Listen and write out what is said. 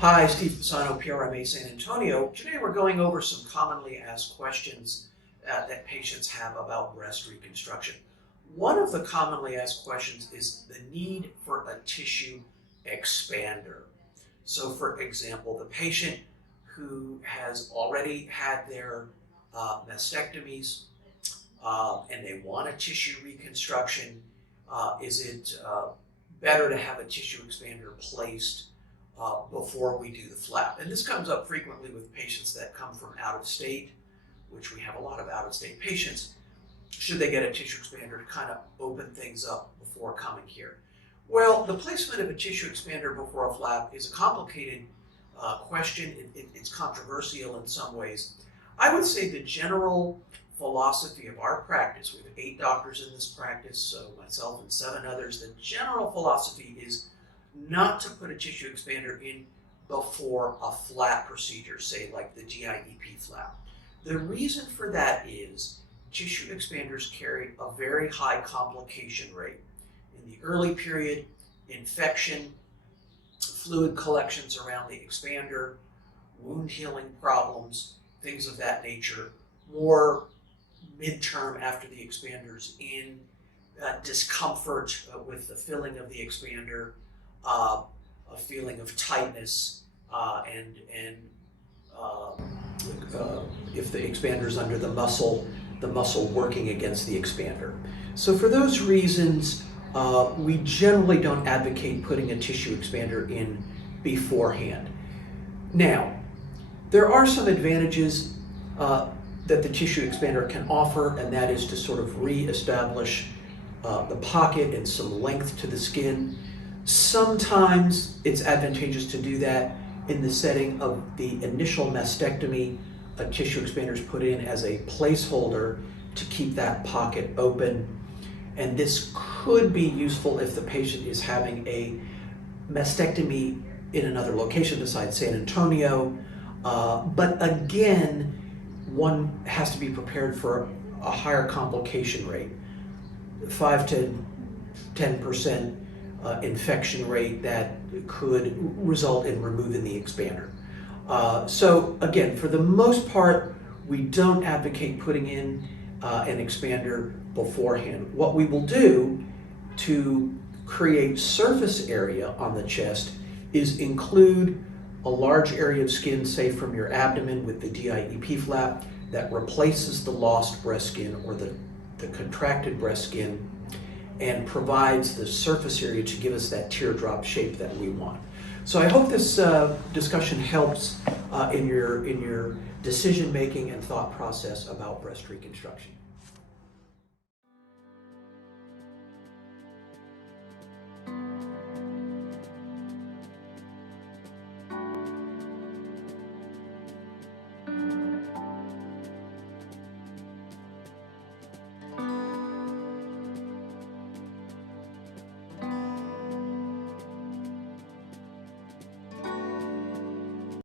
Hi, Steve Pisano, PRMA San Antonio. Today we're going over some commonly asked questions that patients have about breast reconstruction. One of the commonly asked questions is the need for a tissue expander. So for example, the patient who has already had their mastectomies and they want a tissue reconstruction, is it better to have a tissue expander placed before we do the flap? And this comes up frequently with patients that come from out of state, which we have a lot of out of state patients. Should they get a tissue expander to kind of open things up before coming here? Well, the placement of a tissue expander before a flap is a complicated question. It's controversial in some ways. I would say the general philosophy of our practice, we have 8 doctors in this practice, so myself and 7 others, the general philosophy is not to put a tissue expander in before a flap procedure, say like the DIEP flap. The reason for that is tissue expanders carry a very high complication rate. In the early period, infection, fluid collections around the expander, wound healing problems, things of that nature. More midterm after the expander's in, discomfort with the filling of the expander, a feeling of tightness, and if the expander's under the muscle working against the expander. So for those reasons, we generally don't advocate putting a tissue expander in beforehand. Now, there are some advantages that the tissue expander can offer, and that is to sort of re-establish the pocket and some length to the skin. Sometimes it's advantageous to do that in the setting of the initial mastectomy. A tissue expander is put in as a placeholder to keep that pocket open. And this could be useful if the patient is having a mastectomy in another location besides San Antonio. But again, one has to be prepared for a higher complication rate, 5 to 10% infection rate that could result in removing the expander. So again, for the most part, we don't advocate putting in an expander beforehand. What we will do to create surface area on the chest is include a large area of skin, say from your abdomen with the DIEP flap, that replaces the lost breast skin or the contracted breast skin and provides the surface area to give us that teardrop shape that we want. So I hope this discussion helps in your decision making and thought process about breast reconstruction.